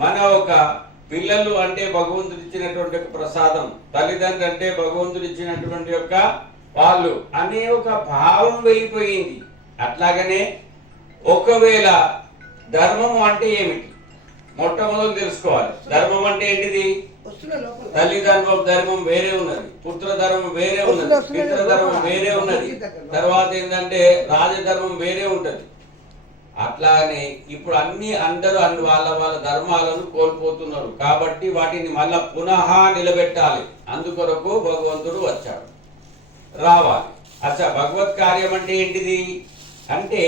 మన ఒక పిల్లలు అంటే భగవంతుడు ఇచ్చినటువంటి ఒక ప్రసాదం, తల్లిదండ్రులు అంటే భగవంతుడు ఇచ్చినటువంటి యొక్క వాళ్ళు అనే ఒక భావం వెళ్ళిపోయింది. అట్లాగనే ఒకవేళ ధర్మం అంటే ఏమిటి మొట్టమొదలు తెలుసుకోవాలి. ధర్మం అంటే ఏంటిది? తల్లిదండ్రుల ధర్మం వేరే ఉన్నది, పుత్ర ధర్మం వేరే ఉన్నది, పితృ ధర్మం వేరే ఉన్నది, తర్వాత ఏంటంటే రాజధర్మం వేరే ఉంటది. అట్లానే ఇప్పుడు అందరూ వాళ్ళ వాళ్ళ ధర్మాలను కోల్పోతున్నారు. కాబట్టి వాటిని మళ్ళా పునః నిలబెట్టాలి. అందుకొరకు భగవంతుడు వచ్చాడు, రావాలి. అచ్చా, భగవత్ కార్యం అంటే ఏంటిది అంటే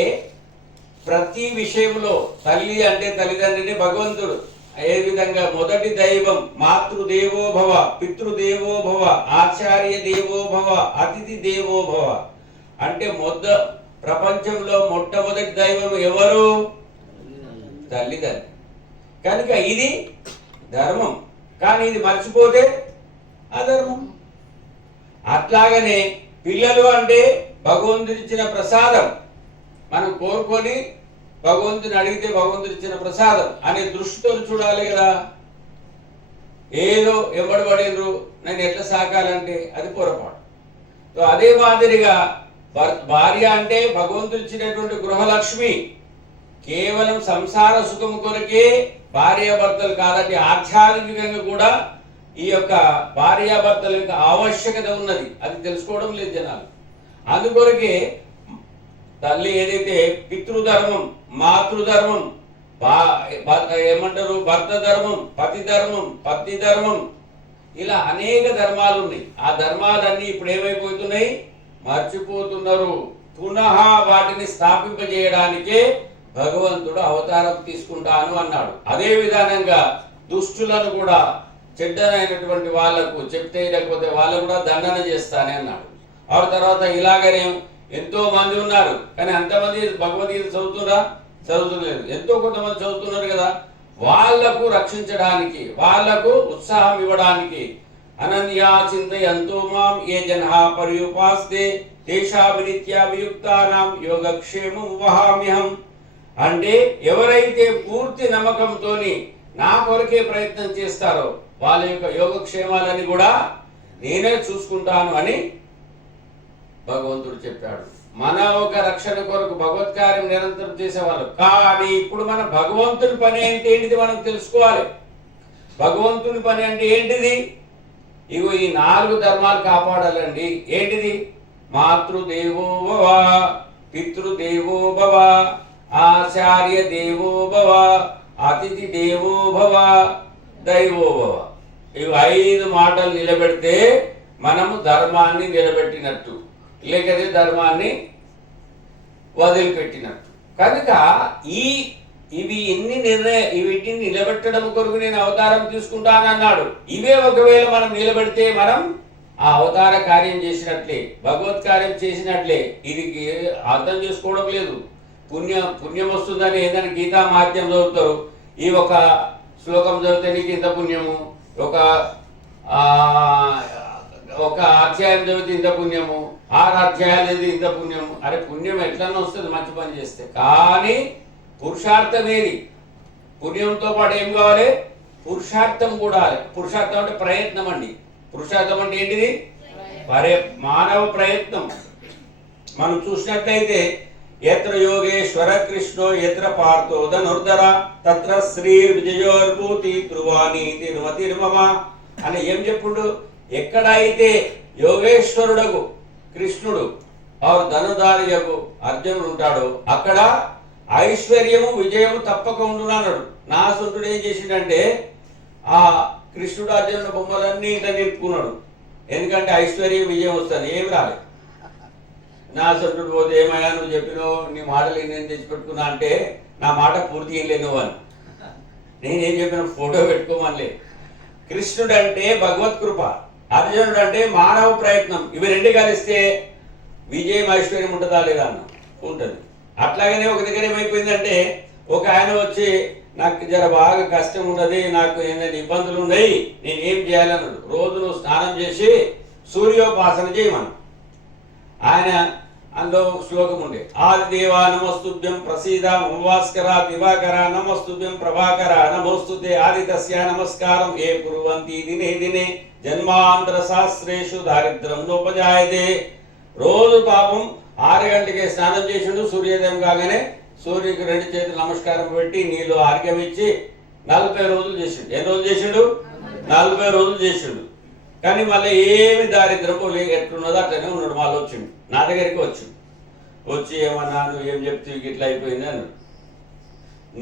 ప్రతి విషయంలో తల్లి అంటే తల్లిదండ్రిని భగవంతుడు ఏ విధంగా మొదటి దైవం మాతృదేవో భవ, పితృదేవో భవ, ఆచార్య దేవో భవ, అతిథి దేవో భవ అంటే ప్రపంచంలో మొట్టమొదటి దైవం ఎవరు? తల్లిదండ్రి. కనుక ఇది ధర్మం, కానీ ఇది మర్చిపోతే అధర్మం. అట్లాగనే పిల్లలు అంటే భగవంతుడు ఇచ్చిన ప్రసాదం, మనం కోరుకొని భగవంతుని అడిగితే భగవంతుడు ఇచ్చిన ప్రసాదం అనే దృష్టితో చూడాలి కదా. ఏదో ఎవడబడినరు నేను ఎట్లా సాకాలంటే అది పొరపాటు. అదే మాదిరిగా భార్య అంటే భగవంతుడు ఇచ్చినటువంటి గృహలక్ష్మి, కేవలం సంసార సుఖం కొరకే భార్యాభర్తలు కాదండి, ఆధ్యాత్మికంగా కూడా ఈ యొక్క భార్యాభర్తల యొక్క ఆవశ్యకత ఉన్నది. అది తెలుసుకోవడం లేదు జనాలు. అందుకొరకే తల్లి ఏదైతే పితృధర్మం, మాతృధర్మం, ఏమంటారు భర్త ధర్మం, పతి ధర్మం, పత్ని ధర్మం, ఇలా అనేక ధర్మాలు ఉన్నాయి. ఆ ధర్మాలన్నీ ఇప్పుడు ఏమైపోతున్నాయి? మర్చిపోతున్నారు. పునః వాటిని స్థాపింపజేయడానికే భగవంతుడు అవతారం తీసుకుంటాను అన్నాడు. అదే విధానంగా దుష్టులను కూడా చెడ్డనైనటువంటి వాళ్లకు చెప్తే లేకపోతే వాళ్ళు కూడా దండన చేస్తానే అన్నాడు. ఆ తర్వాత ఇలాగనే ఎంతో మంది ఉన్నారు, కానీ అంతమంది భగవద్గీత చదువుతులేదు. ఎంతో కొంతమంది చదువుతున్నారు కదా. వాళ్లకు రక్షించడానికి, వాళ్లకు ఉత్సాహం ఇవ్వడానికి అనన్యా చింతయంతో మాం ఏ జనః పర్యుపాస్తే తేషాభినిత్యాభియుక్తానాం యోగక్షేమం వహామ్యహం అంటే ఎవరైతే పూర్తి నమ్మకంతోని నా కొరకే ప్రయత్నం చేస్తారో వాళ్ళ యొక్క యోగక్షేమాలని కూడా నేనే చూసుకుంటాను అని భగవంతుడు చెప్పాడు. మన ఒక రక్షణ కొరకు భగవత్ కార్యం నిరంతరం చేసేవాళ్ళు. కానీ ఇప్పుడు మన భగవంతుని పని అంటే ఏంటిది మనం తెలుసుకోవాలి. భగవంతుని పని అంటే ఏంటిది? ఇగో ఈ 4 ధర్మాలు కాపాడాలండి. ఏంటిది? మాతృదేవో భవ, పితృదేవో భవ, ఆచార్య దేవో భవ, అతిథి దేవో భవ, దైవో భవ. ఇవి 5 మాటలు నిలబెడితే మనము ధర్మాన్ని నిలబెట్టినట్టు, లేకపోతే ధర్మాన్ని వదిలిపెట్టినట్టు. కనుక వీటిని నిలబెట్టడం కొరకు నేను అవతారం తీసుకుంటానన్నాడు. ఇవే ఒకవేళ మనం నిలబెడితే మనం ఆ అవతార కార్యం చేసినట్లే, భగవత్ కార్యం చేసినట్లే. ఇది అర్థం చేసుకోవడం లేదు. పుణ్యం వస్తుందని ఏదైనా గీతా మహాత్మ్యం చదువుతారు. ఈ ఒక శ్లోకం చదివితే నీకు ఇంత పుణ్యము, ఒక అధ్యాయం చదివితే ఇంత పుణ్యము, 6 అధ్యాయాలు చదివితే ఇంత పుణ్యము. అరే పుణ్యం ఎట్లన్నా వస్తుంది మంచి పని చేస్తే. కానీ పురుషార్థం ఏది? పుణ్యంతో పాటు ఏం కావాలి? పురుషార్థం కూడా. పురుషార్థం అంటే ప్రయత్నం అండి. పురుషార్థం అంటే ఏంటిది? మానవ ప్రయత్నం. మనం చూసినట్లయితే ఎత్ర యోగేశ్వర కృష్ణో ఎత్ర పార్థో ధనుర్ధర తత్ర శ్రీర్ విజయోర్భూతి ధ్రువాని తిరుమతిర్మమ అని ఏం చెప్పుడు? ఎక్కడైతే యోగేశ్వరుడకు కృష్ణుడు ఆరు ధనుధారియకు అర్జునుడు ఉంటాడో అక్కడ ఐశ్వర్యము విజయము తప్పక ఉండున్నాడు. నా సొంతుడు ఏం చేసిండంటే ఆ కృష్ణుడు అర్జునుడు బొమ్మలన్నీ ఇట్లా నిలుపుకున్నాడు. ఎందుకంటే ఐశ్వర్యం విజయం వస్తుంది, ఏమి రాలేదు. నా సొంతుడు పోతే ఏమయ్యా నువ్వు చెప్పినావు, నీ మాటలు నేను తెచ్చిపెట్టుకున్నా అంటే నా మాట పూర్తి చేయలేదు నువ్వు అని. నేనేం చెప్పిన ఫోటో పెట్టుకోమనిలే. కృష్ణుడు అంటే భగవత్ కృప, అర్జునుడు అంటే మానవ ప్రయత్నం. ఇవి 2 కలిస్తే విజయం ఐశ్వర్యం ఉంటుందా లేదా అన్న ఉంటుంది. అట్లాగనే ఒక దగ్గర ఏమైపోయిందంటే ఒక ఆయన వచ్చి నాకు జర బాగా కష్టం ఉన్నది, నాకు ఏదైనా ఇబ్బందులు ఉన్నాయి, నేను ఏం చేయాలన్నాడు. రోజు నువ్వు స్నానం చేసి సూర్యోపాసన చేయమను. ఆయన అందులో ఒక శ్లోకం ఉండే ఆదిదేవా నమస్తుభ్యం ప్రసీద మమవాస్కర దివాకర నమస్తుభ్యం ప్రభాకర నమోస్తుతే ఆదిత్య నమస్కారం ఏ కుర్వంతి దినే దినే జన్మాంతర సహస్రేషు దారిద్రం నోపజాయతే. రోజు పాపం 6 గంటలకే స్నానం చేసిండు, సూర్యోదయం కాగానే సూర్యుడికి 2 చేతులు నమస్కారం పెట్టి నీళ్ళు ఆర్ఘ్యం ఇచ్చి 40 రోజులు చేసిండు. ఎన్ని రోజులు చేసిండు? 40 రోజులు చేసిండు. కానీ మళ్ళీ ఏమి దారిద్రము ఎట్లున్నదో అట్లనే ఉన్నాడు. మళ్ళీ వచ్చిండు, నా దగ్గరికి వచ్చి ఏమన్నా నువ్వు ఏం చెప్తే ఇట్లా అయిపోయింది అన్నాడు.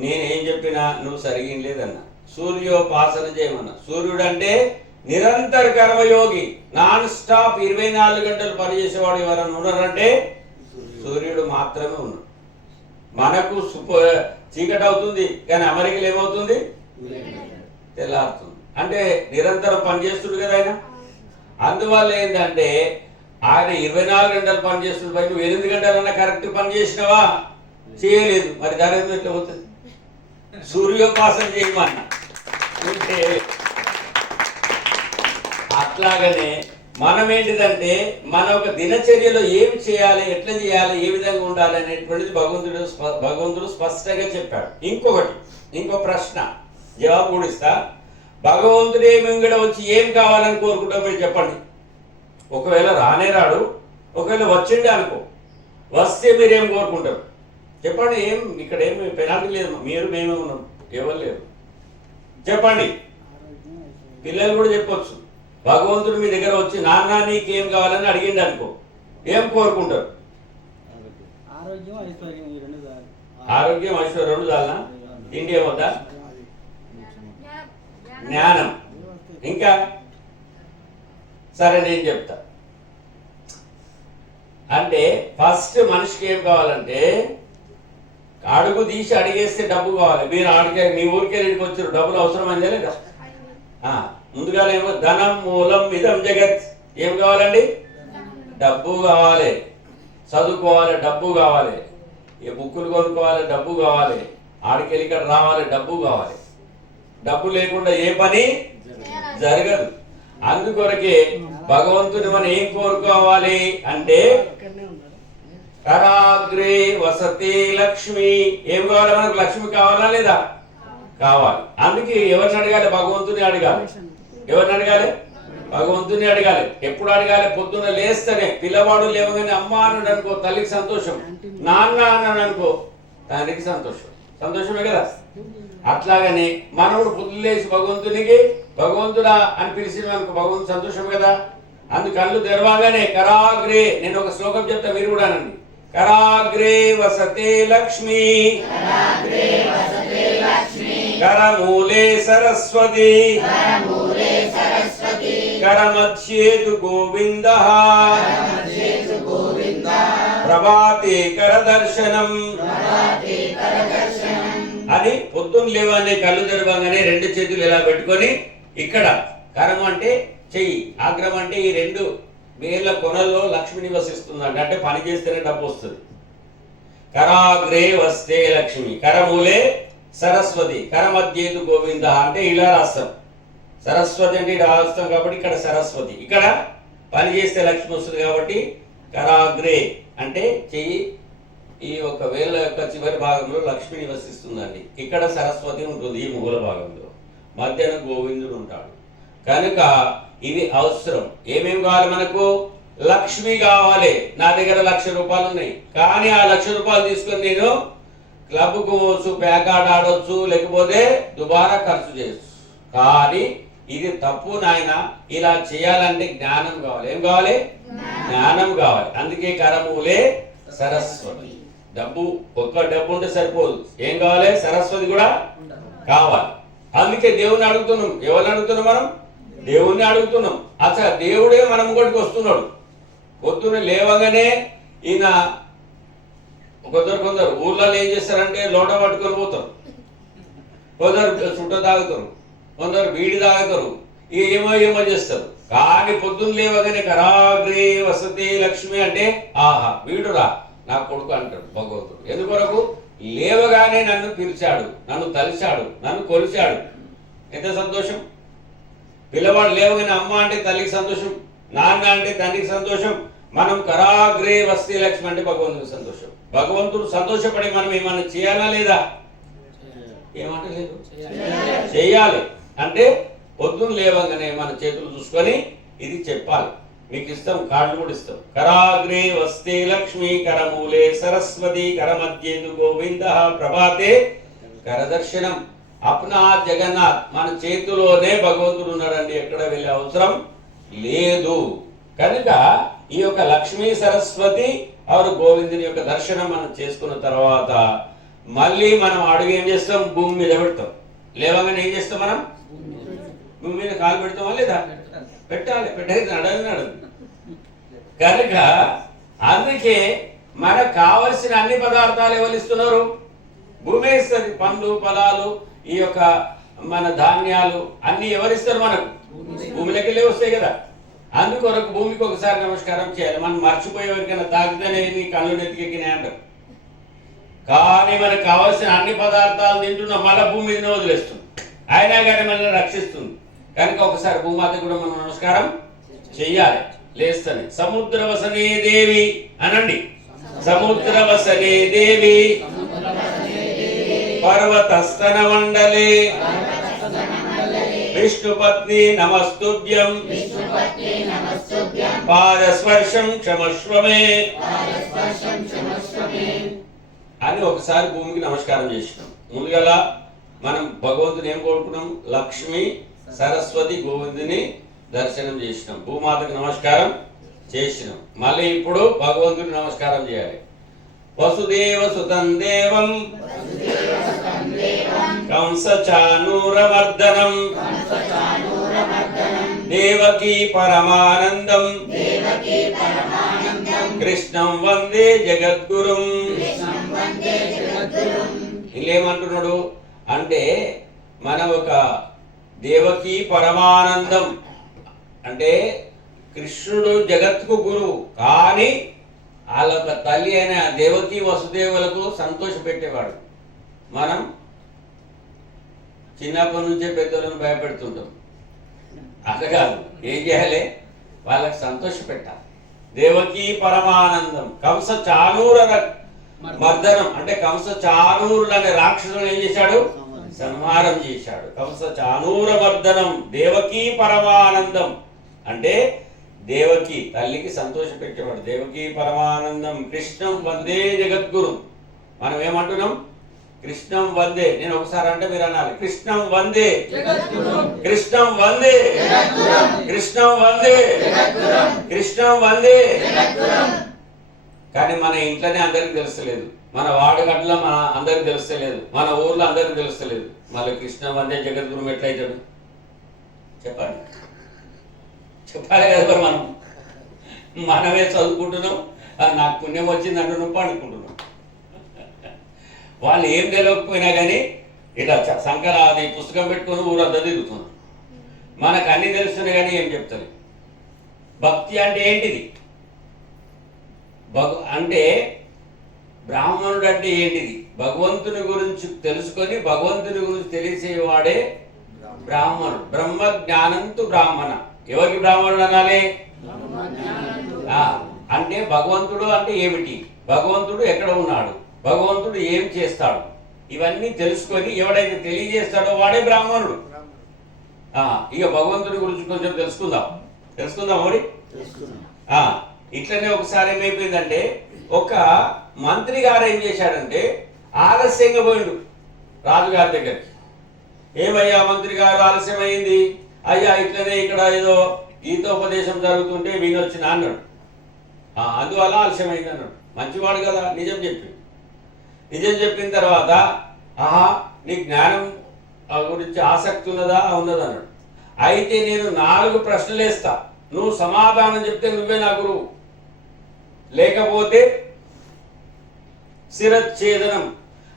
నేనేం చెప్పినా నువ్వు సరిగిన లేదన్నా. సూర్యోపాసన చేయమన్నా. సూర్యుడు అంటే నిరంతర కర్మయోగి, నాన్ స్టాప్ 24 గంటలు పనిచేసేవాడు ఎవరన్నా ఉన్నారంటే సూర్యుడు మాత్రమే ఉన్నాడు. మనకు చీకటి అవుతుంది కానీ అమెరికలో ఏమవుతుంది? తెల్లారుతుంది. అంటే నిరంతరం పనిచేస్తుడు కదా ఆయన. అందువల్ల ఏంటంటే ఆయన 24 గంటలు పనిచేస్తుడు. పై నువ్వు 8 గంటలన్నా కరెక్ట్ పని చేసినావా? చేయలేదు, మరి దాని ఎట్లా అవుతుంది? సూర్యోపాసన చేయమన్నా. అట్లాగనే మనం ఏంటిదంటే మన ఒక దినచర్యలో ఏం చేయాలి, ఎట్లా చేయాలి, ఏ విధంగా ఉండాలి అనేటువంటిది భగవంతుడు స్పష్టంగా చెప్పాడు. ఇంకో ప్రశ్న జవాబు కూడా ఇస్తా. భగవంతుడే మింగడ వచ్చి ఏం కావాలని కోరుకుంటాం మీరు చెప్పండి. ఒకవేళ రానే రాడు, ఒకవేళ వచ్చిండే అనుకో, వస్తే మీరేం కోరుకుంటారు చెప్పండి. ఇక్కడ ఏమి పెనాల్టీ లేదు, మీరు మేమే ఉన్నాం, ఎవరు లేరు. చెప్పండి. పిల్లలు కూడా చెప్పొచ్చు. భగవంతుడు మీ దగ్గర వచ్చి నాన్న నీకేం కావాలని అడిగిండు అనుకో, ఏం కోరుకుంటారు? ఆరోగ్యం ఐశ్వర్యం 2 చాలనా? తిండి ఏమవుతా? జ్ఞానం. ఇంకా సరే నేను చెప్తా. అంటే ఫస్ట్ మనిషికి ఏం కావాలంటే అడుగు తీసి అడిగేస్తే డబ్బు కావాలి. మీరు అడిగే మీ ఊరికే ఇంటికి వచ్చారు, డబ్బులు అవసరం అందే లేదా? ముందుగా ఏమో ధనం మూలం ఇదం జగత్. ఏం కావాలండి? డబ్బు కావాలి. చదువుకోవాలి, డబ్బు కావాలి. ఏ బుక్కులు కొనుక్కోవాలి, డబ్బు కావాలి. ఆడికెళ్ళి ఇక్కడ రావాలి, డబ్బు కావాలి. డబ్బు లేకుండా ఏ పని జరగదు. అందుకొరకే భగవంతుని మనం ఏం కోరుకోవాలి అంటే కరాగ్రే వసతి లక్ష్మి. ఏం కావాలి మనకు? లక్ష్మి కావాలా లేదా? కావాలి. అందుకే ఎవరిని అడగాలి? భగవంతుని అడగాలి. ఎవరిని అడగాలి? భగవంతుని అడగాలి. ఎప్పుడు అడగాలి? పొద్దున్న లేస్తేనే. పిల్లవాడు లేవగానే అమ్మ అన్నాడు అనుకో, తల్లికి సంతోషం. నాన్న అన్నాడు అనుకో, తండ్రికి సంతోషం. సంతోషమే కదా. అట్లాగనే మనవుడు పొద్దున్న లేచి భగవంతునికి భగవంతుడా అని పిలిచిన అనుకో, భగవంతుడు సంతోషం కదా. అందు కళ్ళు తెరవగానే కరాగ్రే, నేను ఒక శ్లోకం చెప్తా, మీరు కూడా అనండి. కరాగ్రే వసతే లక్ష్మి, కరమూలే సరస్వతి, కరమధ్యేతు గోవింద, ప్రభాతే కరదర్శనం అని పొద్దున్న లేవనే కళ్ళు తెరవగానే 2 చేతులు ఇలా పెట్టుకొని ఇక్కడ కరము అంటే చెయ్యి, ఆగ్రహం అంటే ఈ 2 వేళ్ళ కొనల్లో లక్ష్మి నివసిస్తుందంట. అంటే పని చేస్తేనే డబ్బు వస్తుంది. కరాగ్రే వస్తే లక్ష్మి, కరమూలే సరస్వతి, కరమధ్యేతు గోవింద అంటే ఇలా రాస్తాం. సరస్వతి అంటే ఇలా రాస్తాం కాబట్టి ఇక్కడ సరస్వతి. ఇక్కడ పని చేస్తే లక్ష్మి వస్తుంది కాబట్టి కరాగ్రే అంటే చెయ్యి ఈ ఒక వేళ్ళ యొక్క చివరి భాగంలో లక్ష్మి నివసిస్తుందండి. ఇక్కడ సరస్వతి ఉంటుంది ఈ మూల భాగంలో, మధ్యన గోవిందుడు ఉంటాడు. కనుక ఇవి అవసరం. ఏమేమి కావాలి మనకు? లక్ష్మి కావాలి. నా దగ్గర 1,00,000 రూపాయలు ఉన్నాయి, కానీ ఆ 1,00,000 రూపాయలు తీసుకొని నేను క్లబ్కు పోవచ్చు, ప్యాకార్డ్ ఆడవచ్చు, లేకపోతే దుబారా ఖర్చు చేయొచ్చు. కానీ ఇది తప్పు నాయన. ఇలా చేయాలంటే జ్ఞానం కావాలి. ఏం కావాలి? జ్ఞానం కావాలి. అందుకే కరమూలే సరస్వతి. ఒక్క డబ్బు ఉంటే సరిపోదు, ఏం కావాలి? సరస్వతి కూడా కావాలి. అందుకే దేవుని అడుగుతున్నాం. ఎవరిని అడుగుతున్నాం మనం? దేవుణ్ణి అడుగుతున్నాం. అసలు దేవుడే మనం కొట్టుకు వస్తున్నాడు. పొద్దున్న లేవగానే ఈయన కొందరు ఊర్లలో ఏం చేస్తారంటే లోట పట్టుకొని పోతారు, కొందరు చుట్ట తాగుతారు, కొందరు బీడి తాగుతారు, ఏమో చేస్తారు. కానీ పొద్దున్న లేవగానే కరాగ్రే వసతి లక్ష్మి అంటే ఆహా వీడురా నా కొడుకు అంటాడు భగవంతుడు. ఎందుకొరకు? లేవగానే నన్ను పిలిచాడు, నన్ను తలిచాడు, నన్ను కొలిచాడు. ఎంత సంతోషం! పిల్లవాడు లేవగానే అమ్మ అంటే తల్లికి సంతోషం, నాన్న అంటే తండ్రికి సంతోషం, మనం కరాగ్రే వస్తే లక్ష్మి అంటే భగవంతుడు సంతోషం. భగవంతుడు సంతోషపడి మనం ఏమన్నా చేయాలా లేదా? ఏమంటే లేదు, చేయాలి. అంటే పొద్దున్న లేవంగానే మన చేతులు చూసుకొని ఇది చెప్పాలి. మీకు ఇస్తాం, కార్డు కూడా ఇస్తాం. కరాగ్రే వస్తే లక్ష్మి, కరమూలే సరస్వతి, కరమధ్యేతు గోవింద, ప్రభాతే కరదర్శనం. అప్నా జగన్నాథ్, మన చేతిలోనే భగవంతుడు ఉన్నాడండి, ఎక్కడ వెళ్ళే అవసరం లేదు. కనుక ఈ యొక్క లక్ష్మీ సరస్వతి ఆరు గోవిందుని యొక్క దర్శనం మనం చేసుకున్న తర్వాత మళ్ళీ మనం అడుగు ఏం చేస్తాం? భూమి మీద పెడతాం. లేవగానే ఏం చేస్తాం? మనం భూమి మీద కాలు పెడతామా లేదా? పెట్టాలి. పెట్టేది నడవి. కనుక అందుకే మనకు కావలసిన అన్ని పదార్థాలు ఎవరు ఇస్తున్నారు? భూమి ఇస్తుంది. పండ్లు, ఫలాలు, ఈ యొక్క మన ధాన్యాలు అన్ని ఎవరిస్తారు మనకు? భూమిలోకి వెళ్ళి వస్తాయి కదా. అందుకొరకు భూమికి ఒకసారి నమస్కారం చేయాలి. మనం మర్చిపోయే ఎవరికైనా తాకితేనే కళ్ళు నెత్తికెక్కినాయి అంటారు. కానీ మనకు కావాల్సిన అన్ని పదార్థాలు తింటున్నాం, మళ్ళీ భూమి మీద వదిలేస్తుంది. అయినా కానీ మనల్ని రక్షిస్తుంది. కనుక ఒకసారి భూమాత కూడా మనం నమస్కారం చెయ్యాలి. లేస్తని సముద్రవసనే దేవి అనండి. సముద్రవసనే దేవి పర్వతస్తన మండలే విష్ణుపత్ని నమస్తుభ్యం పాదస్పర్శం క్షమస్వమే అని ఒకసారి భూమికి నమస్కారం చేసినాం. ముందుగా మనం భగవంతుని ఏం కోరుకున్నాం? లక్ష్మి సరస్వతి గోవిందుని దర్శనం చేసినాం. భూమాతకు నమస్కారం చేసినాం. మళ్ళీ ఇప్పుడు భగవంతుని నమస్కారం చేయాలి. వసుదేవ సుతం దేవం కంస చానూరమర్దనం దేవకీ పరమానందం కృష్ణం వందే జగద్గురుం. ఇల్లేమంటున్నాడు అంటే మనం ఒక దేవకీ పరమానందం అంటే కృష్ణుడు జగత్కు గురువు, కానీ వాళ్ళొక తల్లి అయిన దేవకీ వసుదేవులకు సంతోష పెట్టేవాడు. మనం చిన్నప్పటి నుంచే పెద్దలను భయపెడుతుంటాం. అట్లా కాదు, ఏం చేయాలి? వాళ్ళకి సంతోష పెట్టాలి. దేవకీ పరమానందం. కంస చానూర మర్దనం అంటే కంస చానూరులు అనే రాక్షసులను ఏం చేశాడు? సంహారం చేశాడు. కంస చానూర మర్దనం దేవకీ పరమానందం అంటే దేవకి తల్లికి సంతోష పెట్టేవాడు. దేవకీ పరమానందం కృష్ణం వందే జగద్గురు. మనం ఏమంటున్నాం? కృష్ణం వందే. నేను ఒకసారి అంటే మీరు అనాలి, కృష్ణం వందే, కృష్ణం వందే, కృష్ణం వందే, కృష్ణం వందే. కానీ మన ఇంట్లోనే అందరికి తెలుస్తలేదు, మన వాడగట్ల మన అందరికి తెలుస్తలేదు, మన ఊర్లో అందరికి తెలుస్తలేదు. మళ్ళీ కృష్ణం వందే జగద్గురు ఎట్లయితాడు? చెప్పండి, చెప్పాలి కదా. మనం మనమే చదువుకుంటున్నాం, నాకు పుణ్యం వచ్చింది అంటున్నాం, పండుకుంటున్నాం. వాళ్ళు ఏం తెలియకపోయినా కానీ ఇట్లా సంకరాది పుస్తకం పెట్టుకొని ఊరంతా తిరుగుతున్నారు. మనకు అన్ని తెలుస్తున్నాయి కానీ ఏం చెప్తారు? భక్తి అంటే ఏంటిది? అంటే బ్రాహ్మణుడు అంటే ఏంటిది? భగవంతుని గురించి తెలుసుకొని భగవంతుని గురించి తెలిసేవాడే బ్రాహ్మణుడు. బ్రహ్మ జ్ఞానంతు బ్రాహ్మణ. ఎవరికి బ్రాహ్మణుడు అనాలి? అంటే భగవంతుడు అంటే ఏమిటి, భగవంతుడు ఎక్కడ ఉన్నాడు, భగవంతుడు ఏం చేస్తాడు, ఇవన్నీ తెలుసుకొని ఎవడైతే తెలియజేస్తాడో వాడే బ్రాహ్మణుడు. ఇక భగవంతుడి గురించి కొంచెం తెలుసుకుందాం మరి. ఇట్లనే ఒకసారి ఏమైపోయిందంటే, ఒక మంత్రి గారు ఏం చేశాడంటే ఆలస్యంగా పోయిండు రాజుగారి దగ్గరికి. ఏమయ్యా మంత్రి గారు ఆలస్యమైంది, అయ్యా ఇట్లనే ఇక్కడ ఏదో గీతోపదేశం జరుగుతుంటే వినొచ్చిన అన్నాడు. అందువల్ల ఆలస్యమైంది అన్నాడు. మంచివాడు కదా, నిజం చెప్పి. నిజం చెప్పిన తర్వాత నీ జ్ఞానం గురించి ఆసక్తి ఉన్నదా? ఉన్నదన్నాడు. అయితే నేను 4 ప్రశ్నలు వేస్తా, నువ్వు సమాధానం చెప్తే నువ్వే నా గురువు, లేకపోతే శిరచ్ఛేదనం.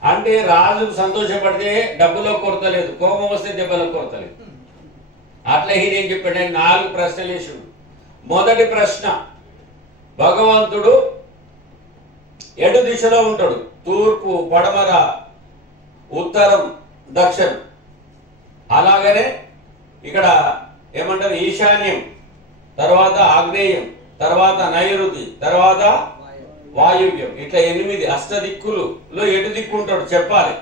అంటే రాజు సంతోషపడితే డబ్బులో కొరత లేదు, కోపం వస్తే దెబ్బలో కొరత లేదు. అట్లా నేను చెప్పాడు. 4 ప్రశ్నలు వేసాడు. మొదటి ప్రశ్న, భగవంతుడు ఎటు దిశలో ఉంటాడు? తూర్పు, పడమర, ఉత్తరం, దక్షిణం. అలాగనే ఇక్కడ ఏమంటారు? ఈశాన్యం, తర్వాత ఆగ్నేయం, తర్వాత నైరుతి, తర్వాత వాయువ్యం, ఇట్లా 8 అష్టదిక్కులలో ఎటు దిక్కు ఉంటాడు చెప్పాలి.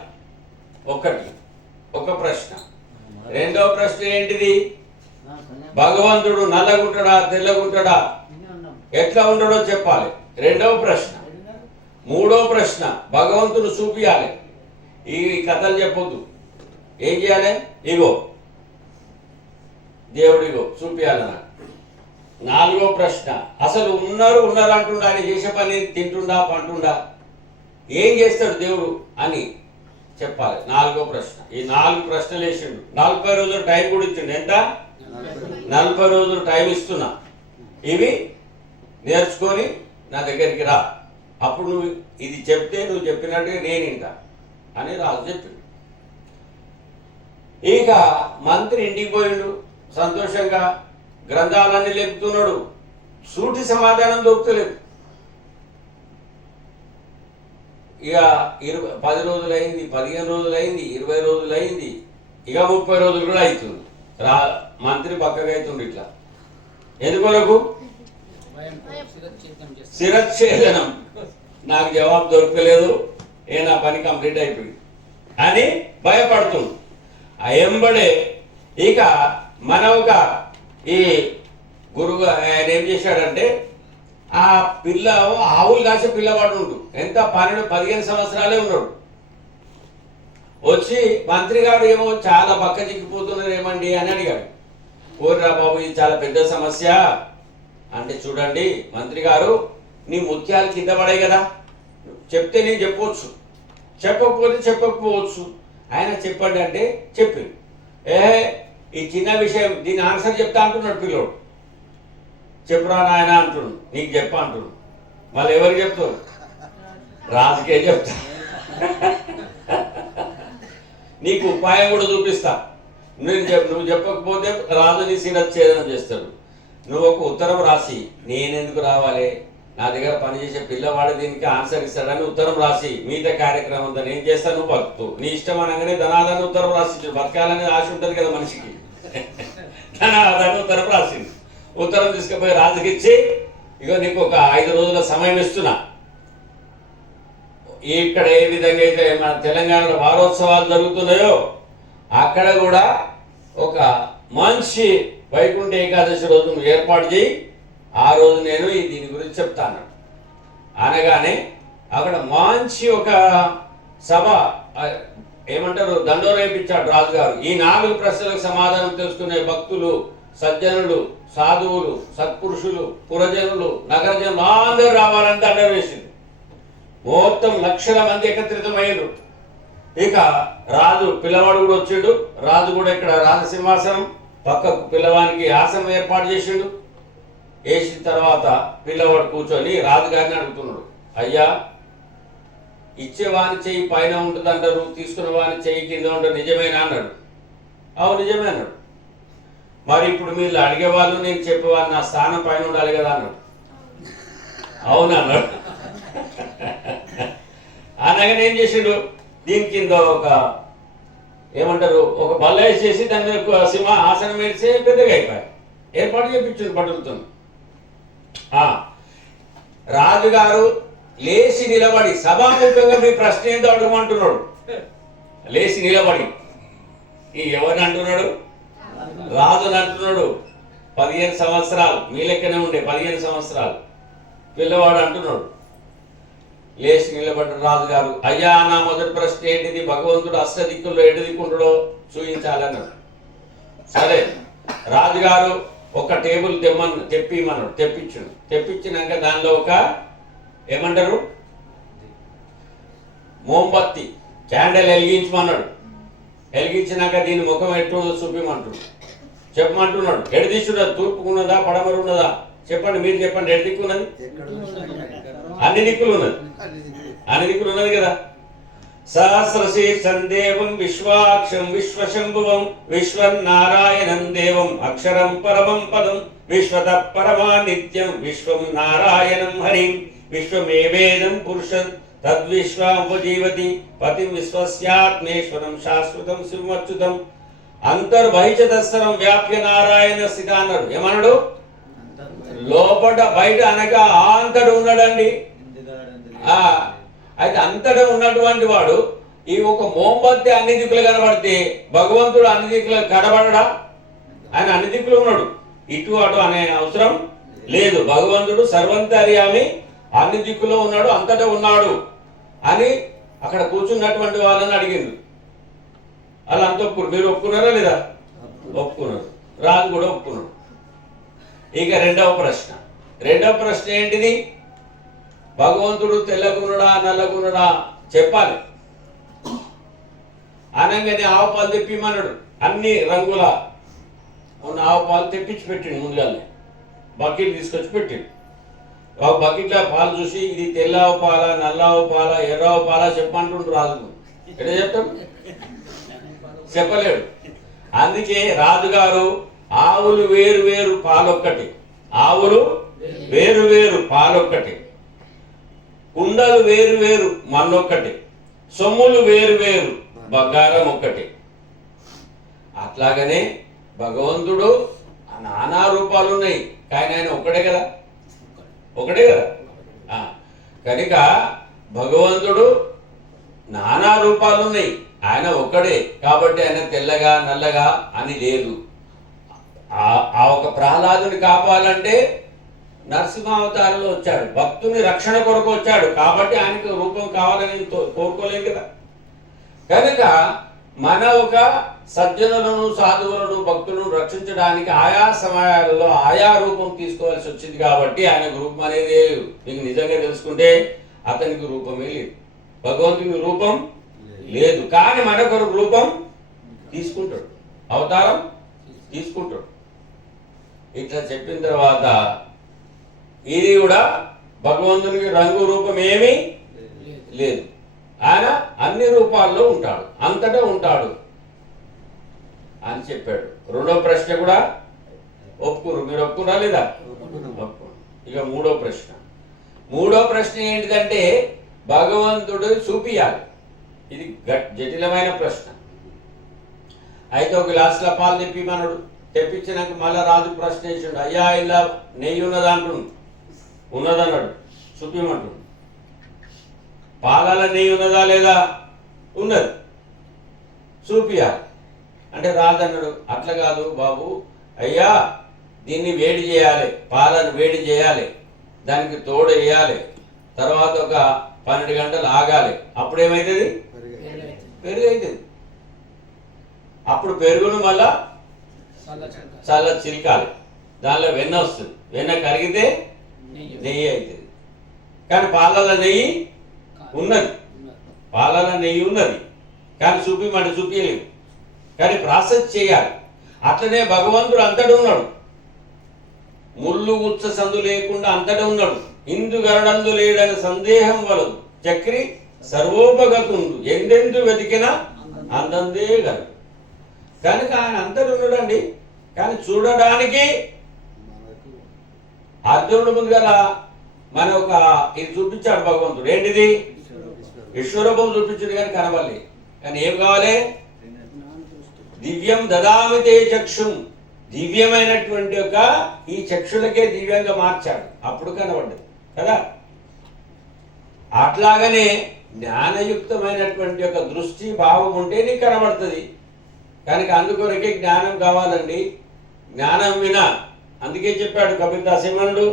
ఒక ప్రశ్న. రెండో ప్రశ్న ఏంటిది? భగవంతుడు నల్లగుంటాడా తెల్లగుంటాడా ఎట్లా ఉంటాడో చెప్పాలి, రెండవ ప్రశ్న. మూడో ప్రశ్న, భగవంతుడు చూపియాలి. ఈ కథలు చెప్పొద్దు, ఏం చేయాలి? ఇగో దేవుడిగో చూపియాలి నాకు. నాలుగో ప్రశ్న, అసలు ఉన్నారు అంటుండా, ఆయన చేసే పని తింటుండా పంటుండా, ఏం చేస్తాడు దేవుడు అని చెప్పాలి. నాలుగో ప్రశ్న. ఈ 4 ప్రశ్నలు వేసిండు. 40 రోజులు టైం కూడా ఇచ్చిండు. ఎంత? 40 రోజులు టైం ఇస్తున్నా. ఇవి నేర్చుకొని నా దగ్గరికి రా, అప్పుడు నువ్వు ఇది చెప్తే నువ్వు చెప్పినట్టుగా నేను ఇంటా అని రాజు చెప్పిండు. ఇక మంత్రి ఇంటికి పోయిండు సంతోషంగా, గ్రంథాలన్నీ లేపుతున్నాడు. సూటి సమాధానం దొరుకుతలేదు. ఇక 10 రోజులైంది, 15 రోజులైంది, 20 రోజులైంది, ఇక 30 రోజులు కూడా అవుతుంది. మంత్రి పక్కగా అవుతుంది. ఇట్లా ఎందుకొరకు? శిరచ్ఛేదనం, నాకు జవాబు దొరకలేదు, నా పని కంప్లీట్ అయిపోయింది అని భయపడుతుంది. ఆ ఎంబడే ఇక మన ఈ గురువు ఆయన ఏం చేశాడంటే, ఆ ఆవులు కాసే పిల్లవాడు ఉండు, ఎంత 12-15 సంవత్సరాలే ఉన్నాడు. వచ్చి మంత్రి గారు ఏమో చాలా పక్క చిక్కిపోతున్నారు ఏమండి అని అడిగాడు. కోరిరా బాబు, ఇది చాలా పెద్ద సమస్య అంటే, చూడండి మంత్రి గారు, నీ ముత్యాలు కింద పడాయి కదా, చెప్తే నేను చెప్పవచ్చు, చెప్పకపోతే చెప్పకపోవచ్చు, ఆయన చెప్పండి అంటే చెప్పింది. ఈ చిన్న విషయం, దీని ఆన్సర్ చెప్తా అంటున్నాడు పిల్లోడు. చెప్పురా నాయన అంటుడు, నీకు చెప్పా అంటుడు. మళ్ళీ ఎవరికి చెప్తావు? రాజుకే చెప్తా. నీకు ఉపాయం కూడా చూపిస్తా. నువ్వు చెప్పకపోతే రాజు నీ శిరచ్ఛేదనం చేస్తాడు. నువ్వు ఒక ఉత్తరం రాసి, నేనెందుకు రావాలి, నా దగ్గర పనిచేసే పిల్లవాడు దీనికి ఆన్సర్ ఇస్తాడని ఉత్తరం రాసి, మిగతా కార్యక్రమం ఉందని ఏం చేస్తాను, నువ్వు బతుకు, నీ ఇష్టం అనగానే ధనాదాన్ని ఉత్తరం రాసి, బతకాలనే ఆశ ఉంటుంది కదా మనిషికి. ధనాదాన్ని ఉత్తరం రాసింది. ఉత్తరం తీసుకుపోయి రాజుకి ఇచ్చి, ఇగో నీకు ఒక 5 రోజుల సమయం ఇస్తున్నా. ఇక్కడ ఏ విధంగా అయితే మన తెలంగాణలో వారోత్సవాలు జరుగుతున్నాయో అక్కడ కూడా ఒక మంచి వైకుంఠ ఏకాదశి రోజు ఏర్పాటు చేయి, ఆ రోజు నేను దీని గురించి చెప్తాను అనగానే అక్కడ మంచి ఒక సభ ఏమంటారు దండోరేపించాడు రాజుగారు. ఈ 4 ప్రశ్నలకు సమాధానం తెలుసుకునే భక్తులు, సజ్జనులు, సాధువులు, సత్పురుషులు, పురజనులు, నగరజనులు అందరూ రావాలని దండలు వేసింది. మొత్తం లక్షల మంది ఏకత్రితమయ్యారు. ఇక రాజు పిల్లవాడు కూడా వచ్చిండు. రాజు కూడా ఇక్కడ రాజసింహాసనం పక్కకు పిల్లవానికి ఆసనం ఏర్పాటు చేసిండు. వేసిన తర్వాత పిల్లవాడు కూర్చొని రాజుగారిని అడుగుతున్నాడు, అయ్యా, ఇచ్చేవాని చెయ్యి పైన ఉంటుంది అంటారు, తీసుకున్న వాని చెయ్యి కింద ఉంటుంది, నిజమేనా అన్నాడు. అవును నిజమే అన్నాడు. మరి ఇప్పుడు మీరు అడిగేవాళ్ళు, నేను చెప్పేవాళ్ళు, నా స్థానం పైన ఉండాలి కదా అన్నాడు. అవును అన్నాడు. అనగానే ఏం చేసిండు, దీని కింద ఒక బల్ల వేసేసి దాని మీద సింహ ఆసనం వేసి పెద్దగా అయిపోయాయి. ఏర్పాటు చేయించిండు బట్టలతో. రాజుగారు లేచి నిలబడి సభాముఖంగా మీ ప్రశ్న ఏందో అడగమంటున్నాడు. లేచి నిలబడి ఎవరిని అంటున్నాడు? రాజుని అంటున్నాడు. 15 సంవత్సరాలు మీ లెక్కనే ఉండే 15 సంవత్సరాలు పిల్లవాడు అంటున్నాడు. లేచి నిలబడ్డ రాజుగారు, అయ్యా, నా మొదటి ప్రశ్న ఏంటిది, భగవంతుడు అష్టదిక్కుల్లో ఎటు దిక్కుంటాడో చూపించాలన్నాడు. సరే, రాజుగారు ఒక టేబుల్ తెప్పిమన్నాడు. తెప్పించాడు. తెప్పించినాక దానిలో ఒక ఏమంటారు మోంబత్తి క్యాండిల్ వెలిగించమన్నాడు. వెలిగించినాక దీని ముఖం ఎట్టుందో చూపిమంటాడు. చెప్పమంటున్నాడు. ఎడు దిక్కున్నది, తూర్పుకున్నదా పడమరు ఉన్నదా చెప్పండి, మీరు చెప్పండి. ఎడు దిక్కున్నది? అన్ని దిక్కులు ఉన్నది. అన్ని దిక్కులు ఉన్నది కదా. సహస్రశీర్షం దేవం విశ్వాక్షం విశ్వశంభువం విశ్వన్నారాయణం దేవం అక్షరం పరమం పదం విశ్వత పరమా నిత్యం విశ్వం నారాయణం హరిం విశ్వమేవేదం పురుషం తద్విశ్వాముపజీవతి పతిం విశ్వస్యాత్మేశ్వరం శాశ్వతం శివమచ్యుతం అంతర్బహిషతస్తరం వ్యాప్య నారాయణ స్థిత అన్నాడు. ఏమన్నాడు? లోపల బయట అనగా అంతటా ఉన్నాడండి. అయితే అంతటా ఉన్నటువంటి వాడు ఈ ఒక మోంబత్తి అన్ని దిక్కులు కనబడితే భగవంతుడు అన్ని దిక్కులు కనబడడా? ఆయన అన్ని దిక్కులు ఉన్నాడు, ఇటు అటు అనే అవసరం లేదు. భగవంతుడు సర్వంతర్యామి, అన్ని దిక్కులో ఉన్నాడు, అంతటా ఉన్నాడు అని అక్కడ కూర్చున్నటువంటి వాళ్ళని అడిగిండు. అలా అంత ఒప్పుకున్నారు. మీరు ఒప్పుకున్నారా లేదా? ఒప్పుకున్నారు. రాజు కూడా ఒప్పుకున్నాడు. ఇక రెండవ ప్రశ్న ఏంటిది? భగవంతుడు తెల్లగున్నాడా నల్లగున్నాడా చెప్పాలి. అనగానే ఆవు పాలు తెప్పిమన్నాడు. అన్ని రంగుల ఉన్న ఆవు పాలు తెప్పించి పెట్టిండు. ముందుగానే బకెట్ తీసుకొచ్చి పెట్టిండు. ఒక బకెట్లో పాలు చూసి ఇది తెల్లవ పాల, నల్లవ పాల, ఎర్రవ పాల చెప్పంటుండ్రు రాజు. ఎట్లా చెప్తాడు? చెప్పలేడు. అందుకే రాజుగారు ఆవులు వేరు వేరు పాలొక్కటి, కుండలు వేరు వేరు మన్నొక్కటి, సొమ్ములు వేరు వేరు బంగారం ఒక్కటి. అట్లాగనే భగవంతుడు నానా రూపాలు ఉన్నాయి, కానీ ఆయన ఒకటే కదా. కనుక భగవంతుడు నానా రూపాలు ఉన్నాయి, ఆయన ఒక్కడే. కాబట్టి ఆయన తెల్లగా నల్లగా అని లేదు. ఆ ఒక ప్రహ్లాదుని కాపాలంటే నరసింహావతారంలో వచ్చాడు, భక్తుని రక్షణ కొరకు వచ్చాడు. కాబట్టి ఆయనకు రూపం కావాలని కోరుకోలేదు కదా. కనుక మన ఒక సజ్జనులను, సాధువులను, భక్తులను రక్షించడానికి ఆయా సమయాలలో ఆయా రూపం తీసుకోవాల్సి వచ్చింది. కాబట్టి ఆయనకు రూపం అనేది లేదు. మీకు నిజంగా తెలుసుకుంటే అతనికి రూపమే లేదు, భగవంతునికి రూపం లేదు. కానీ మనకొక రూపం తీసుకుంటాడు, అవతారం తీసుకుంటాడు. ఇట్లా చెప్పిన తర్వాత ఇది కూడా భగవంతునికి రంగు రూపం ఏమీ లేదు. ఆయన అన్ని రూపాల్లో ఉంటాడు, అంతటా ఉంటాడు అని చెప్పాడు. రెండో ప్రశ్న కూడా ఒప్పుకురు. మీరు ఒప్పుకున్నా లేదా? ఒప్పుకున్నారు. ఇక మూడో ప్రశ్న ఏంటిదంటే భగవంతుడు చూపియాలి. ఇది జటిలమైన ప్రశ్న. అయితే ఒక గ్లాసుల పాలు తెప్పిమన్నాడు. తెప్పించినాక మళ్ళా రాజు ప్రశ్న వేసాడు. అయ్యా ఇలా నెయ్యి ఉన్నదా అంటుండు. ఉన్నదన్నాడు. చూపిమంటుండు. పాలలో నెయ్యి ఉన్నదా లేదా? ఉన్నది, చూపియాలి అంటే రాజు అన్నాడు. అట్లా కాదు బాబు, అయ్యా దీన్ని వేడి చేయాలి, పాలను వేడి చేయాలి, దానికి తోడు వేయాలి, తర్వాత ఒక 12 గంటలు ఆగాలి. అప్పుడేమవుతుంది? పెరుగు అవుతుంది. అప్పుడు పెరుగును మళ్ళా చల్ల చిలికాలి, దానిలో వెన్న వస్తుంది. వెన్న కరిగితే నెయ్యి అవుతుంది. కానీ పాలలో నెయ్యి ఉన్నది, కానీ చూపించలేదు. కానీ ప్రాసెస్ చేయాలి. అట్లనే భగవంతుడు అంతటా ఉన్నాడు, ముళ్ళు ఉచ్చ సందు లేకుండా అంతటా ఉన్నాడు. ఇందు గరడందు లేడని సందేహం వలదు, చక్రి సర్వోపగతుండు, ఎందెందు వెతికినా అందందే గలదు. కనుక ఆయన అంతటా ఉన్నాడండి. కానీ చూడడానికి అర్జునుడు ముందుగా మన ఒక ఇది చూపించాడు భగవంతుడు. ఏంటిది? విశ్వరూపం చూపించింది, కానీ కనబడలేదు. కానీ ఏం కావాలి? దివ్యం దదామితే చక్షుం, దివ్యమైనటువంటి ఒక ఈ చక్షులకే దివ్యంగా మార్చాడు, అప్పుడు కనబడ్డది కదా. అట్లాగనే జ్ఞానయుక్తమైనటువంటి ఒక దృష్టి భావం ఉంటే నీకు కనబడుతుంది. కనుక అందుకొరకే జ్ఞానం కావాలండి. జ్ఞానం వినా, అందుకే చెప్పాడు కపిలదాసేమనుడు,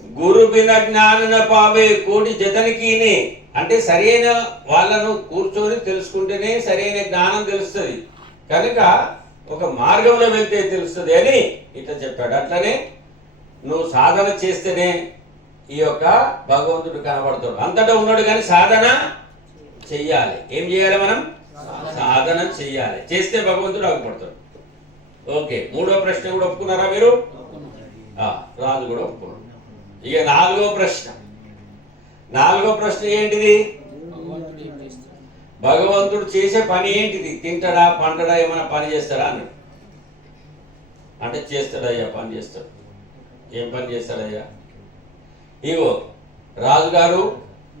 గురు బిన జ్ఞాన పావే కోటి జతనికినే. అంటే సరైన వాళ్ళను కూర్చొని తెలుసుకుంటేనే సరైన జ్ఞానం తెలుస్తుంది. కనుక ఒక మార్గంలో వెళ్తే తెలుస్తుంది అని ఇట్లా చెప్పాడు. అట్లనే నువ్వు సాధన చేస్తేనే ఈ యొక్క భగవంతుడు కనబడతాడు. అంతటా ఉన్నాడు, కానీ సాధన చెయ్యాలి. ఏం చేయాలి? మనం సాధన చెయ్యాలి. చేస్తే భగవంతుడు అగుపడతాడు. ఓకే, మూడో ప్రశ్న కూడా ఒప్పుకున్నారా మీరు? రాజు కూడా ఒప్పుకున్నాడు. ఇక నాలుగో ప్రశ్న ఏంటిది? భగవంతుడు చేసే పని ఏంటిది? తింటాడా, పంటడా, ఏమైనా పని చేస్తాడా అన్నాడు. అంటే చేస్తాడయ్యా, పని చేస్తాడు. ఏం పని చేస్తాడయ్యా? ఇగో రాజుగారు,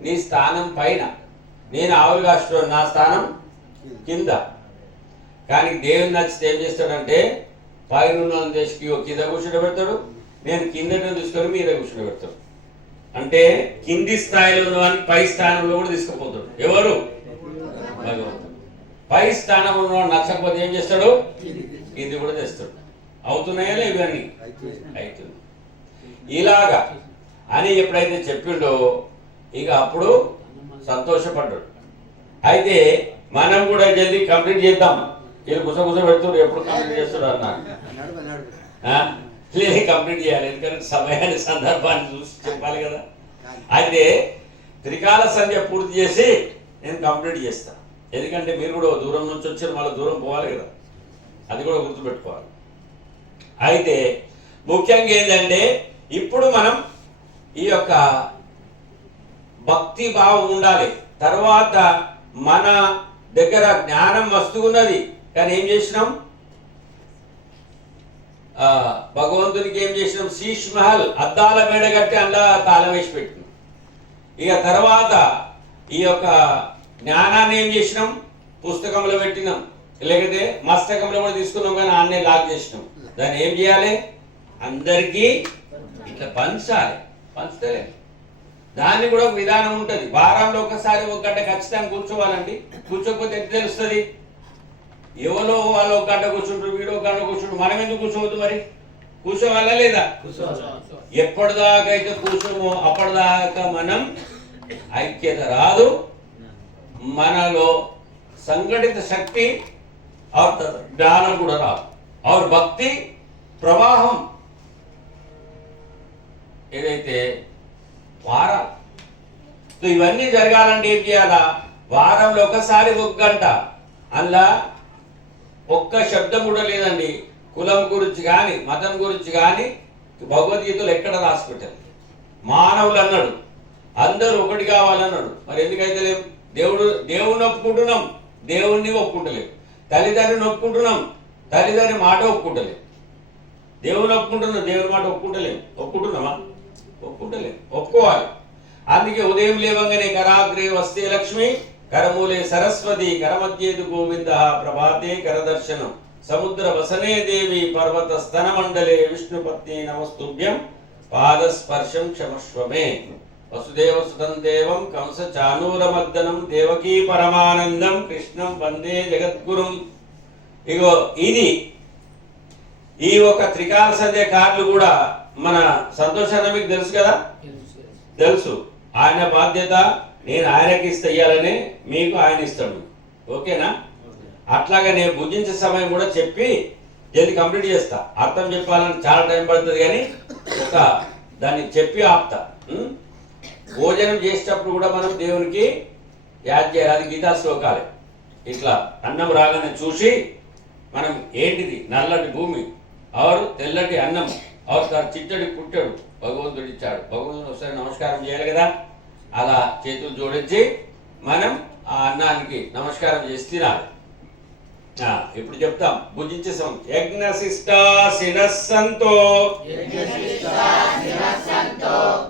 నీ స్థానం పైన, నేను ఆవులు కాస్తున్నాను, నా స్థానం కింద. కానీ దేవుని నచ్చితే ఏం చేస్తాడంటే పైన దేశకి కింద కూర్చోబెడతాడు, నేను కిందట తీసుకొని మీద కూర్చోబెడతాను. అంటే కింది స్థాయిలో ఉన్నవాడిని పై స్థానంలో కూడా తీసుకుపోతాడు. ఎవరు? భగవంతుడు. పై స్థానం ఉన్నవాడు నచ్చకపోతే ఏం చేస్తాడు? కింది కూడా తెస్తాడు. అవుతున్నాయా లేవు ఇవన్నీ? అవుతుంది. ఇలాగా అని ఎప్పుడైతే చెప్పిండో ఇక అప్పుడు సంతోషపడ్డాడు. అయితే మనం కూడా జల్దీ కంప్లీట్ చేద్దాం. వీళ్ళు గుసగుస పెడుతున్నారు, ఎప్పుడు కంప్లీట్ చేస్తాడు అన్నారు. లేదు, కంప్లీట్ చేయాలి, ఎందుకంటే సమయాన్ని సందర్భాన్ని చూసి చెప్పాలి కదా. అయితే త్రికాల సంధ్య పూర్తి చేసి నేను కంప్లీట్ చేస్తాను. ఎందుకంటే మీరు కూడా దూరం నుంచి వచ్చారు, మళ్ళీ దూరం పోవాలి కదా, అది కూడా గుర్తుపెట్టుకోవాలి. అయితే ముఖ్యంగా ఏంటంటే ఇప్పుడు మనం ఈ యొక్క భక్తి భావం ఉండాలి. తర్వాత మన దగ్గర జ్ఞానం మస్తున్నది, కానీ ఏం చేసినాం? భగవంతునికి ఏం చేసినాం? శీష్ మహల్ అద్దాల మేడ కట్టి అందులో తాళం వేసి పెట్టినాం. ఇక తర్వాత ఈ యొక్క జ్ఞానాన్ని ఏం చేసినాం? పుస్తకంలో పెట్టినాం, లేకపోతే మస్తకంలో కూడా తీసుకున్నాం, కానీ ఆన్నే లాక్ చేసినాం. దాన్ని ఏం చేయాలి? అందరికీ ఇట్లా పంచాలి. పంచుతలే దాన్ని కూడా ఒక విధానం ఉంటుంది. వారంలో ఒకసారి ఒక గంట ఖచ్చితంగా కూర్చోవాలండి. కూర్చోకపోతే ఎంత తెలుస్తుంది? ఎవరో వాళ్ళు ఒక గంట కూర్చుంటారు, వీడు ఒక గంట కూర్చుంటారు, మనం ఎందుకు కూర్చోవద్దు? మరి కూర్చోవాలా లేదా? ఎప్పటిదాకా అయితే కూర్చోమో అప్పటిదాకా మనం ఐక్యత రాదు, మనలో సంఘటిత శక్తి జ్ఞానం కూడా రాదు. और భక్తి ప్రవాహం ఏదైతే వారాలు, ఇవన్నీ జరగాలంటే ఏం చేయాలా? వారంలో ఒకసారి ఒక గంట, అందులో ఒక్క శబ్దం కూడా లేదండి కులం గురించి కానీ మతం గురించి కానీ భగవద్గీతలో ఎక్కడ రాసి పెట్టారు. మానవులు అన్నాడు, అందరూ ఒకటి కావాలన్నాడు. మరి ఎందుకైతే లేవు? దేవుణ్ణి ఒప్పుకుంటున్నాం, దేవుణ్ణి ఒప్పుకుంటలేము. తల్లిదండ్రిని ఒప్పుకుంటున్నాం, తల్లిదండ్రి మాట ఒప్పుకుంటలేము. దేవుని ఒప్పుకుంటున్నాం, దేవుని మాట ఒప్పుకుంటలేము. ఒప్పుకుంటున్నామా? ఒప్పుకుంటలేము. ఒప్పుకోవాలి. అందుకే ఉదయం లేవంగానే కరాగ్రే వస్తే లక్ష్మి, కరమూలే సరస్వతి, కరమధ్యేదు గోవింద, ప్రభాతే కరదర్శనం, సముద్ర వసనే దేవి, పర్వత స్తన మండలే విష్ణుపత్ని నమస్తుభ్యం, పాదస్పర్శం క్షమస్వమే. వసుదేవ సుతం దేవం కంస చానూరమర్దనం, దేవకీ పరమానందం, కృష్ణం వందే జగద్గురుం. ఇగో ఇది ఈ ఒక త్రికాల సంధ్య కార్లు కూడా మన సంతోషాన్ని మీకు తెలుసు కదా, తెలుసు. ఆయన బాధ్యత నేను ఆయనకి ఇయ్యాలని, మీకు ఆయన ఇస్తాడు. ఓకేనా? అట్లాగా నేను భుజించే సమయం కూడా చెప్పి జల్ది కంప్లీట్ చేస్తా. అర్థం చెప్పాలని చాలా టైం పడుతుంది, కానీ ఒక దాన్ని చెప్పి ఆపుతా. భోజనం చేసేటప్పుడు కూడా మనం దేవునికి యాద్ చేయాలి. అది గీతా శ్లోకాలే. ఇట్లా అన్నం రాగానే చూసి మనం ఏంటిది నల్లటి భూమి ఆరు తెల్లటి అన్నం ఆరు చిట్టడి పుట్టాడు భగవంతుడు ఇచ్చాడు, భగవంతుడు ఒకసారి నమస్కారం చేయాలి కదా. అలా చేతులు జోడించి మనం ఆ అన్నానికి నమస్కారం చేసి తినాలి. ఇప్పుడు చెప్తాం భుజించేసాం. యజ్ఞశిష్టాసినస్సంతో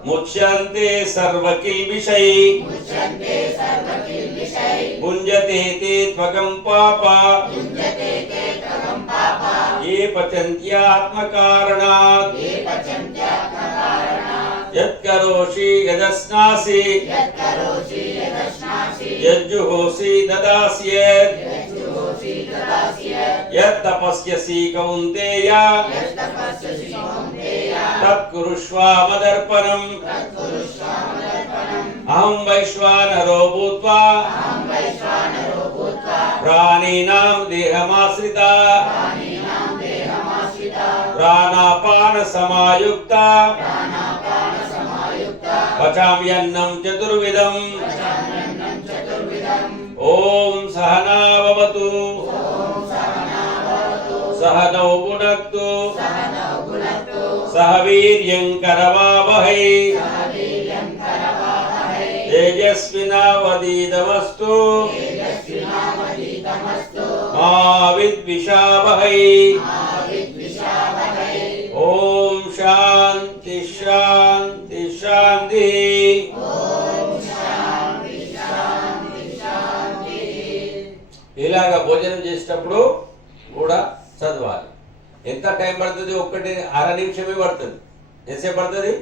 ముచ్యంతే సర్వకిల్బిషై, భుంజతే తే త్వగం పాప, ఏ పచంత్యాత్మకారణాత్, యత్కరోషి యదస్నాసి, యజ్జుహోసి దదాస్యేత్, యత్తపస్యసి కౌంతేయ తత్కురుష్వ మదర్పణం. అహం వైశ్వానరో భూత్వా ప్రాణినాం దేహమాశ్రిత, ప్రాణాపాన సమాయుక్త, పచామ్యన్నం చతుర్విధం. ఓం సహనా భవతు, సహనౌ భునక్తు, సహ వీర్యం కరవావహై, తేజస్వినావదీతమస్తు, మా విద్విషావహై. ఓం శాంతి శాంతి శాంతి. ఇలాగా భోజనం చేసేటప్పుడు కూడా చదవాలి. ఎంత టైం పడుతుంది? 1.5 నిమిషమే పడుతుంది. ఎంతసేపు పడుతుంది?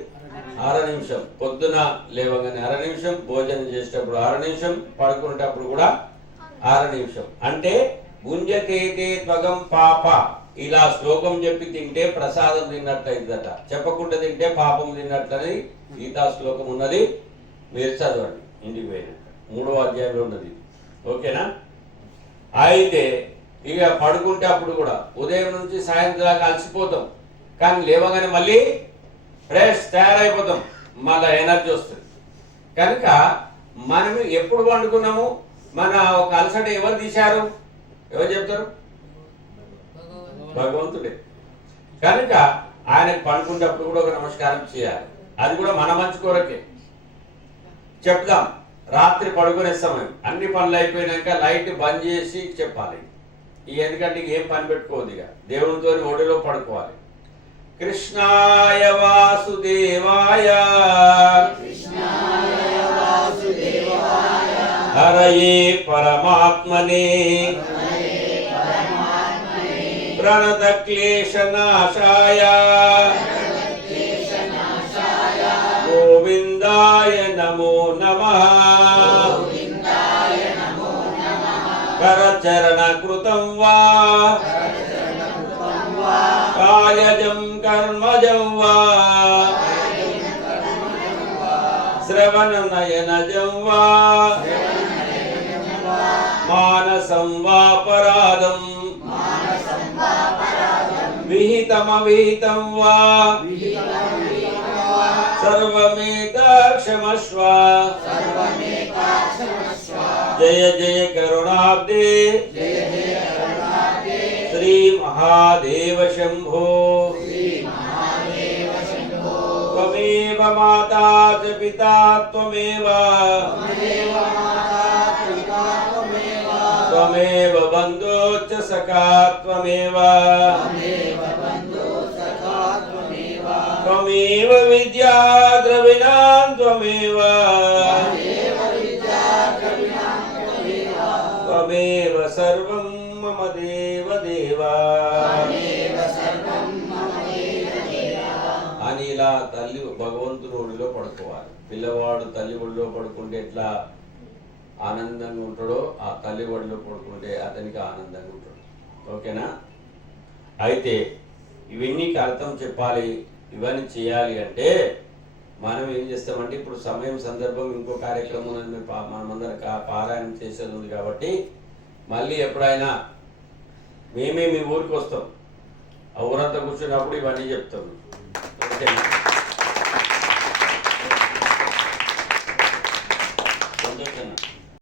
6 నిమిషం. పొద్దున లేవగానే 6 నిమిషం, భోజనం చేసేటప్పుడు 6 నిమిషం, పడుకునేటప్పుడు కూడా 6 నిమిషం. అంటే భుంజతేతే త్వగం పాప, ఇలా శ్లోకం చెప్పి తింటే ప్రసాదం తిన్నట్లయిద్దట, చెప్పకుండా తింటే పాపం తిన్నట్లని గీతా శ్లోకం ఉన్నది. మీరు చదవండి ఇంటికి పోయినాక, 3వ అధ్యాయంలో ఉన్నది. ఓకేనా? అయితే ఇక పడుకుంటే అప్పుడు కూడా ఉదయం నుంచి సాయంత్రం దాకా అలసిపోతాం, కానీ లేవగానే మళ్ళీ ఫ్రెష్ తయారైపోతాం, మళ్ళీ ఎనర్జీ వస్తుంది. కనుక మనం ఎప్పుడు పండుకున్నాము? మన ఒక అలసట ఎవరు తీశారు? ఎవరు చెప్తారు? భగవంతుడే. కనుక ఆయనకు పండుకునేటప్పుడు కూడా ఒక నమస్కారం చేయాలి. అది కూడా మన మంచి కొరకే. చెప్దాం, రాత్రి పడుకునే సమయం అన్ని పనులు అయిపోయినాక లైట్ బంద్ చేసి చెప్పాలి. ఎందుకంటే ఏం పని పెట్టుకోవద్దు, ఇక దేవునితో ఒడిలో పడుకోవాలి. కృష్ణాయ వాసుదేవాయ హరయే పరమాత్మనే ప్రణత క్లేశనాశాయ గోవిందాయ నమో నమః. కరచరణ కృతం వా కాయజం కర్మజం వా శ్రవణ నయనజం వా మానసం వా పరాదం విహితమవిహితం వా సర్వమేతక్షమస్వ. జయ జయ కరుణాబ్దే శ్రీ మహాదేవ శంభో. త్వమేవ మాతా చ పితా త్వమేవ త్వమేవ బంధో చ సఖా త్వమేవ త్వమేవ విద్యా ద్రవిణాం త్వమేవ త్వమేవ సర్వం మమ దేవ దేవా అని ఇలా తల్లి భగవంతుని ఒడిలో పడుకోవాలి. పిల్లవాడు తల్లి ఒడిలో పడుకుంటే ఎట్లా ఆనందంగా ఉంటాడో, ఆ తల్లి ఒడిలో పడుకుంటే అతనికి ఆనందంగా ఉంటాడు. ఓకేనా? అయితే ఇవన్నీకి అర్థం చెప్పాలి, ఇవన్నీ చేయాలి అంటే మనం ఏం చేస్తామంటే, ఇప్పుడు సమయం సందర్భం ఇంకో కార్యక్రమం మనమందరం పారాయణం చేసేది ఉంది కాబట్టి మళ్ళీ ఎప్పుడైనా మేమే మీ ఊరికి వస్తాం, ఆ ఊరంతా కూర్చున్నప్పుడు ఇవన్నీ చెప్తాం. ఓకేనా?